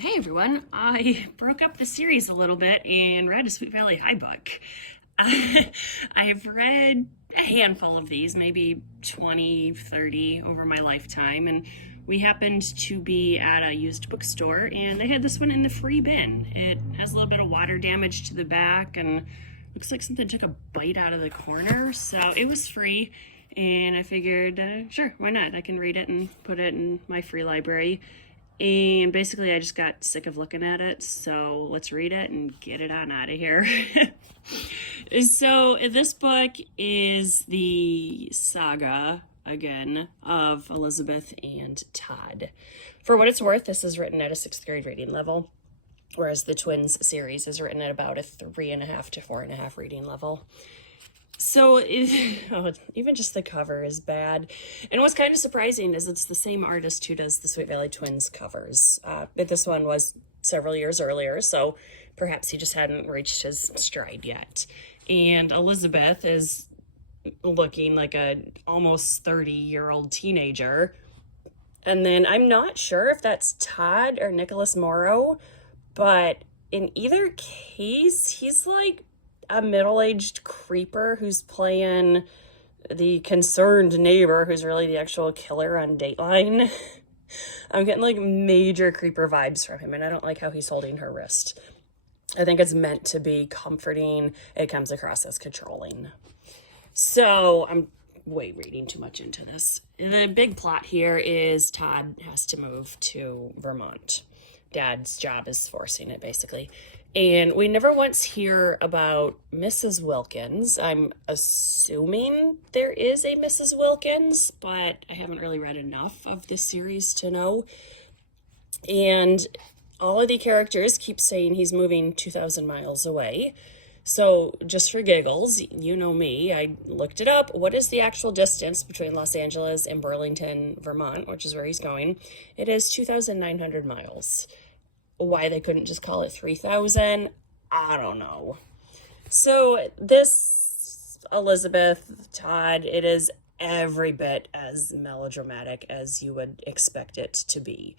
Hey everyone, I broke up the series a little bit and read a Sweet Valley High book. I've read a handful of these, maybe 20, 30 over my lifetime, and we happened to be at a used bookstore and they had this one in the free bin. It has a little bit of water damage to the back and looks like something took a bite out of the corner, so it was free. And I figured, sure, why not? I can read it and put it in my free library. And basically, I just got sick of looking at it, so let's read it and get it on out of here. So, this book is the saga, again, of Elizabeth and Todd. For what it's worth, this is written at a 6th grade reading level, whereas the Twins series is written at about a 3.5 to 4.5 reading level. So even just the cover is bad. And what's kind of surprising is it's the same artist who does the Sweet Valley Twins covers. But this one was several years earlier, so perhaps he just hadn't reached his stride yet. And Elizabeth is looking like a almost 30-year-old teenager. And then I'm not sure if that's Todd or Nicholas Morrow, but in either case, he's like a middle-aged creeper who's playing the concerned neighbor who's really the actual killer on Dateline. I'm getting like major creeper vibes from him, and I don't like how he's holding her wrist. I think it's meant to be comforting. It comes across as controlling. So I'm reading too much into this. The big plot here is Todd has to move to Vermont. Dad's job is forcing it, basically. And we never once hear about Mrs. Wilkins. I'm assuming there is a Mrs. Wilkins, but I haven't really read enough of this series to know. And all of the characters keep saying he's moving 2,000 miles away. So just for giggles, you know me, I looked it up. What is the actual distance between Los Angeles and Burlington, Vermont, which is where he's going? It is 2,900 miles. Why they couldn't just call it 3,000, I don't know. So this Elizabeth Todd, it is every bit as melodramatic as you would expect it to be.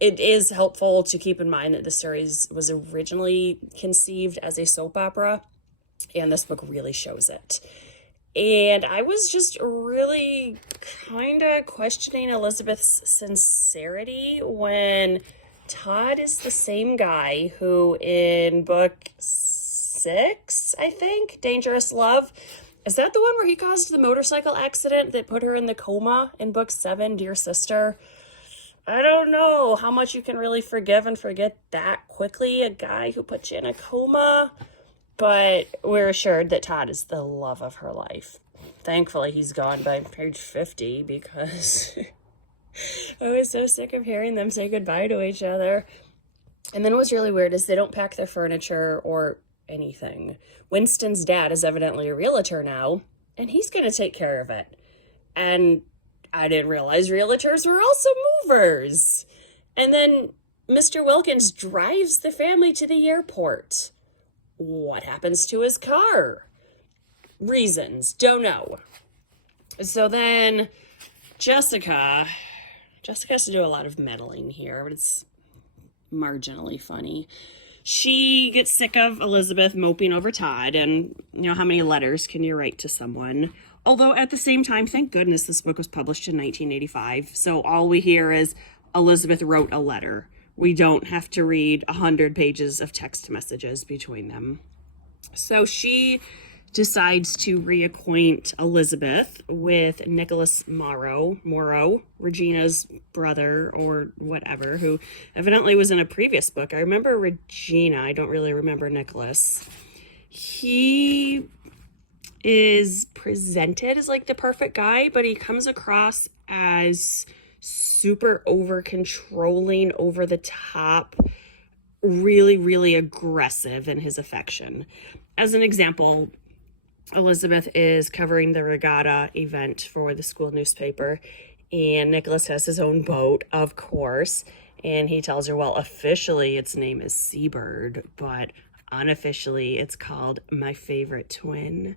It is helpful to keep in mind that the series was originally conceived as a soap opera, and this book really shows it. And I was just really kind of questioning Elizabeth's sincerity when Todd is the same guy who in book 6, I think, Dangerous Love, is that the one where he caused the motorcycle accident that put her in the coma in book 7, Dear Sister? I don't know how much you can really forgive and forget that quickly, a guy who puts you in a coma, but we're assured that Todd is the love of her life. Thankfully, he's gone by page 50 because I was so sick of hearing them say goodbye to each other. And then what's really weird is they don't pack their furniture or anything. Winston's dad is evidently a realtor now, and he's going to take care of it. And I didn't realize realtors were also movers. And then Mr. Wilkins drives the family to the airport. What happens to his car? Reasons, don't know. So then Jessica has to do a lot of meddling here, but it's marginally funny. She gets sick of Elizabeth moping over Todd, and how many letters can you write to someone? Although at the same time, thank goodness this book was published in 1985, so all we hear is Elizabeth wrote a letter. We don't have to read 100 pages of text messages between them. So she decides to reacquaint Elizabeth with Nicholas Morrow, Regina's brother or whatever, who evidently was in a previous book. I remember Regina. I don't really remember Nicholas. He is presented as like the perfect guy, but he comes across as super over-controlling, over the top, really, really aggressive in his affection. As an example, Elizabeth is covering the regatta event for the school newspaper, and Nicholas has his own boat, of course, and he tells her, well, officially its name is Seabird, but unofficially it's called My Favorite Twin.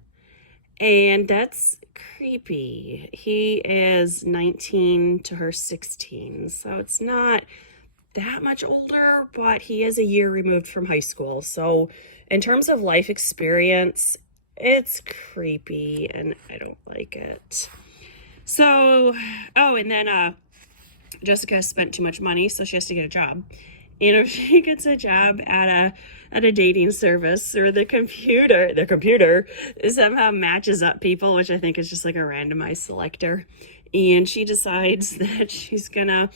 And that's creepy. He is 19 to her 16, so it's not that much older, but he is a year removed from high school. So in terms of life experience, it's creepy and I don't like it. So, oh, and then Jessica spent too much money, so she has to get a job. And if she gets a job at a dating service, or the computer somehow matches up people, which I think is just like a randomized selector. And she decides that she's gonna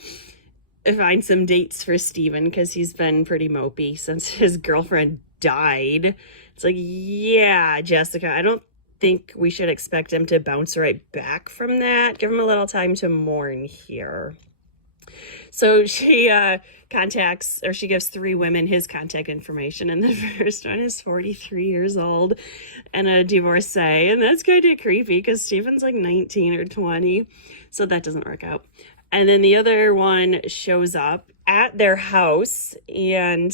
find some dates for Steven because he's been pretty mopey since his girlfriend died. It's like, yeah, Jessica, I don't think we should expect him to bounce right back from that. Give him a little time to mourn here. So she she gives 3 women his contact information, and the first one is 43 years old and a divorcee, and that's kind of creepy because Steven's like 19 or 20, so that doesn't work out. And then the other one shows up at their house, and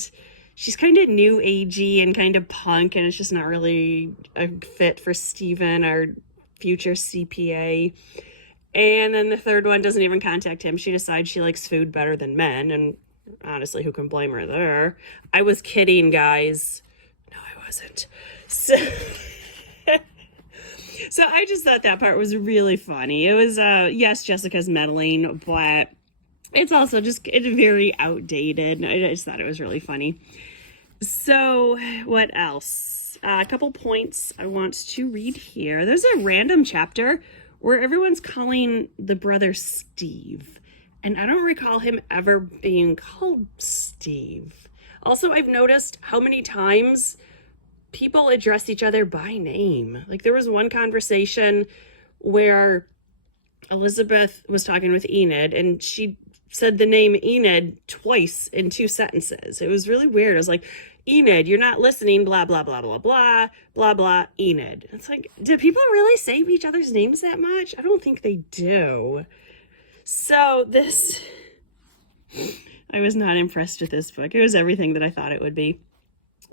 she's kind of new agey and kind of punk, and it's just not really a fit for Steven, our future CPA. And then the third one doesn't even contact him. She decides she likes food better than men. And honestly, who can blame her there? I was kidding, guys. No, I wasn't. So, so I just thought that part was really funny. It was, yes, Jessica's meddling, but it's also just very outdated. I just thought it was really funny. So what else? A couple points I want to read here. There's a random chapter where everyone's calling the brother Steve, and I don't recall him ever being called Steve. Also, I've noticed how many times people address each other by name. Like there was one conversation where Elizabeth was talking with Enid, and she said the name Enid twice in 2 sentences. It was really weird. I was like, Enid, you're not listening, blah, blah, blah, blah, blah, blah, blah, Enid. It's like, do people really say each other's names that much? I don't think they do. So this, I was not impressed with this book. It was everything that I thought it would be.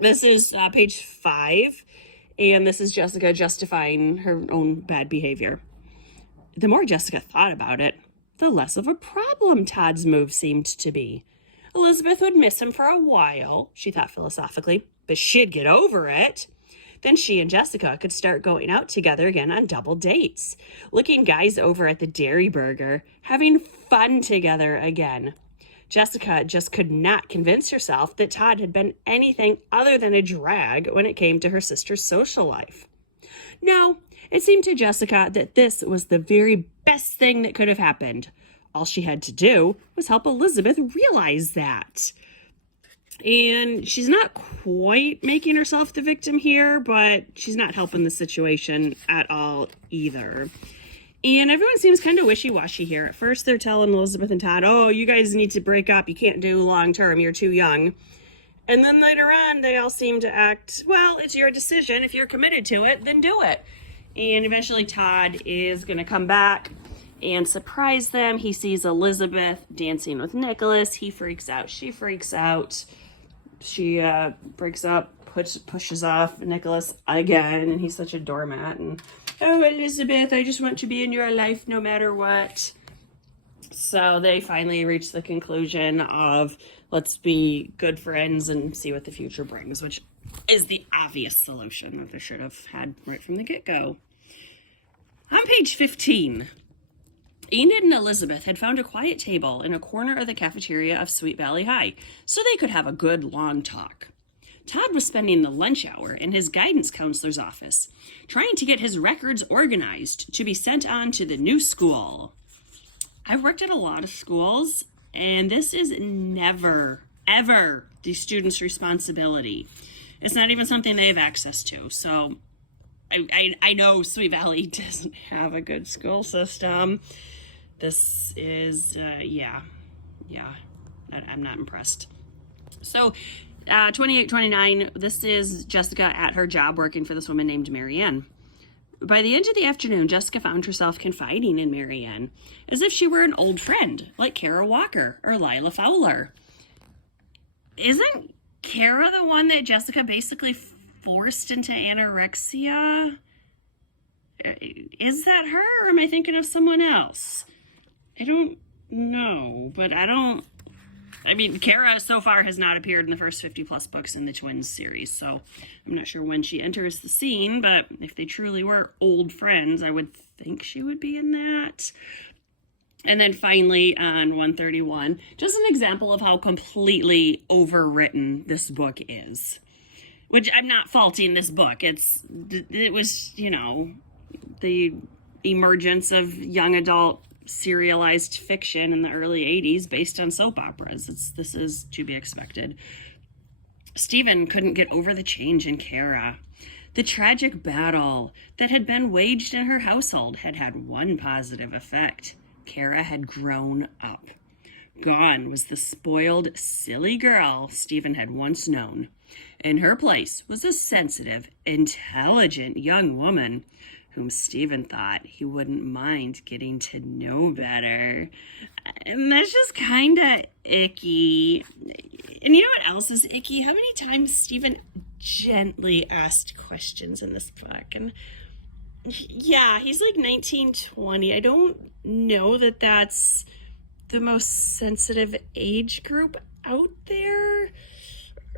This is page 5, and this is Jessica justifying her own bad behavior. The more Jessica thought about it, the less of a problem Todd's move seemed to be. Elizabeth would miss him for a while, she thought philosophically, but she'd get over it. Then she and Jessica could start going out together again on double dates, looking guys over at the Dairy Burger, having fun together again. Jessica just could not convince herself that Todd had been anything other than a drag when it came to her sister's social life. No, it seemed to Jessica that this was the very best thing that could have happened. All she had to do was help Elizabeth realize that. And she's not quite making herself the victim here, but she's not helping the situation at all either. And everyone seems kind of wishy-washy here. At first, they're telling Elizabeth and Todd, oh, you guys need to break up. You can't do long-term. You're too young. And then later on, they all seem to act, well, it's your decision. If you're committed to it, then do it. And eventually, Todd is going to come back and surprise them. He sees Elizabeth dancing with Nicholas. He freaks out. She freaks out. She breaks up, pushes off Nicholas again, and he's such a doormat. And, oh, Elizabeth, I just want to be in your life no matter what. So they finally reach the conclusion of let's be good friends and see what the future brings, which is the obvious solution that they should have had right from the get-go. On page 15, Enid and Elizabeth had found a quiet table in a corner of the cafeteria of Sweet Valley High, so they could have a good, long talk. Todd was spending the lunch hour in his guidance counselor's office, trying to get his records organized to be sent on to the new school. I've worked at a lot of schools, and this is never, ever the student's responsibility. It's not even something they have access to, so I know Sweet Valley doesn't have a good school system. This is, I'm not impressed. So, 28-29, this is Jessica at her job working for this woman named Marianne. By the end of the afternoon, Jessica found herself confiding in Marianne, as if she were an old friend, like Kara Walker or Lila Fowler. Isn't Kara the one that Jessica basically forced into anorexia? Is that her, or am I thinking of someone else? I don't know, but I don't I mean, Kara so far has not appeared in the first 50 plus books in the Twins series, so I'm not sure when she enters the scene, but if they truly were old friends, I would think she would be in that. And then finally on 131, just an example of how completely overwritten this book is. Which I'm not faulting this book. It was, you know, the emergence of young adult serialized fiction in the early 80s based on soap operas. This is to be expected. Stephen couldn't get over the change in Kara. The tragic battle that had been waged in her household had had one positive effect. Kara had grown up. Gone was the spoiled, silly girl Stephen had once known. In her place was a sensitive, intelligent young woman whom Stephen thought he wouldn't mind getting to know better. And that's just kind of icky. And you know what else is icky? How many times Stephen gently asked questions in this book? And yeah, he's like 19, 20. I don't know that that's the most sensitive age group out there.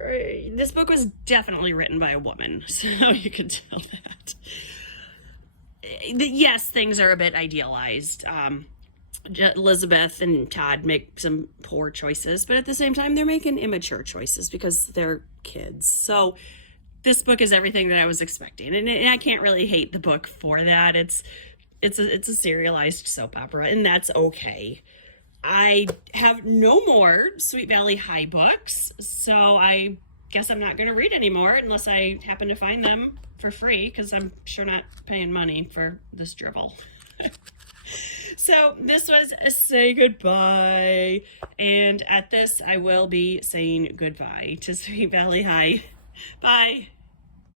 This book was definitely written by a woman, so you can tell that. Yes, things are a bit idealized. Elizabeth and Todd make some poor choices, but at the same time, they're making immature choices because they're kids. So this book is everything that I was expecting, and I can't really hate the book for that. It's a serialized soap opera, and that's okay. I have no more Sweet Valley High books, so I guess I'm not going to read anymore unless I happen to find them for free, because I'm sure not paying money for this dribble. So this was a say goodbye, and at this I will be saying goodbye to Sweet Valley High. Bye.